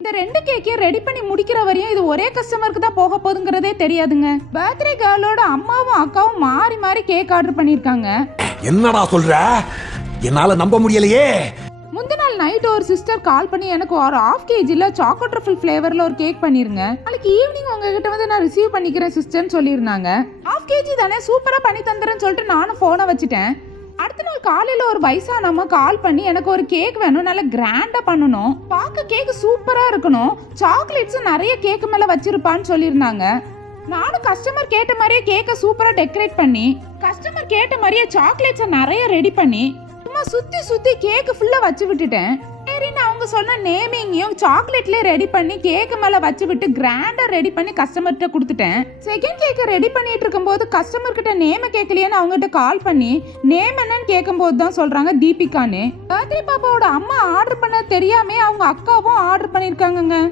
இந்த 2 கேக்கையும் ரெடி பண்ணி முடிக்கிற வரையும் இது ஒரே கஸ்டமருக்கு தான் போக போகுதுங்கிறதே தெரியாதுங்க. பர்த்டே கேர்ளோட அம்மாவும் அக்காவும் மாறி மாறி கேக் ஆர்டர் பண்ணிருக்காங்க. என்னடா சொல்ற? என்னால நம்ப முடியலையே. முந்தின நாள் நைட் ஒரு சிஸ்டர் கால் பண்ணி எனக்கு ஒரு 1/2 kgல சாக்கோ ட்ரஃபிள் ஃப்ளேவர்ல ஒரு கேக் பண்ணிருங்க, நாளைக்கு ஈவினிங் உங்ககிட்ட வந்து நான் ரிசீவ் பண்ணிக்கிறேன் சிஸ்டர்னு சொல்லியிருந்தாங்க. 1/2 kg தானே, சூப்பரா பண்ணி தந்துறேன்னு சொல்லிட்டு நானும் போனை வச்சுட்டேன். அடுத்த நாள் காலையில ஒரு வயசானம்மா கால் பண்ணி எனக்கு ஒரு கேக் வேணும், நல்லா கிராண்டா பண்ணணும், பார்க்க கேக் சூப்பரா இருக்கணும், சாக்லேட்ஸ் நிறைய கேக் மேல வச்சிருப்பான்னு சொல்லியிருந்தாங்க. நானும் கஸ்டமர் கேட்ட மாதிரியே கேக்கை சூப்பரா டெக்கரேட் பண்ணி கஸ்டமர் கேட்ட மாதிரியே சாக்லேட்ஸை நிறைய ரெடி பண்ணி சும்மா சுத்தி சுத்தி கேக் ஃபுல்லா வச்சு விட்டுட்டேன். சரின்னு அவங்க சொன்ன நேமிங்கையும் சாக்லேட்லயே ரெடி பண்ணி கேக்கு மேல வச்சு விட்டு கிராண்டா ரெடி பண்ணி கஸ்டமர்கிட்ட கொடுத்துட்டேன். செகண்ட் கேக்கை ரெடி பண்ணிட்டு இருக்கும்போது கஸ்டமர் கிட்ட நேம கேட்கலையேன்னு அவங்ககிட்ட கால் பண்ணி நேம் என்னன்னு கேட்கும்போது தான் சொல்றாங்க தீபிகான்னு. பர்த்டே பாப்பாவோட அம்மா ஆர்டர் பண்ண தெரியாம அவங்க அக்காவும் ஆர்டர் பண்ணிருக்காங்க.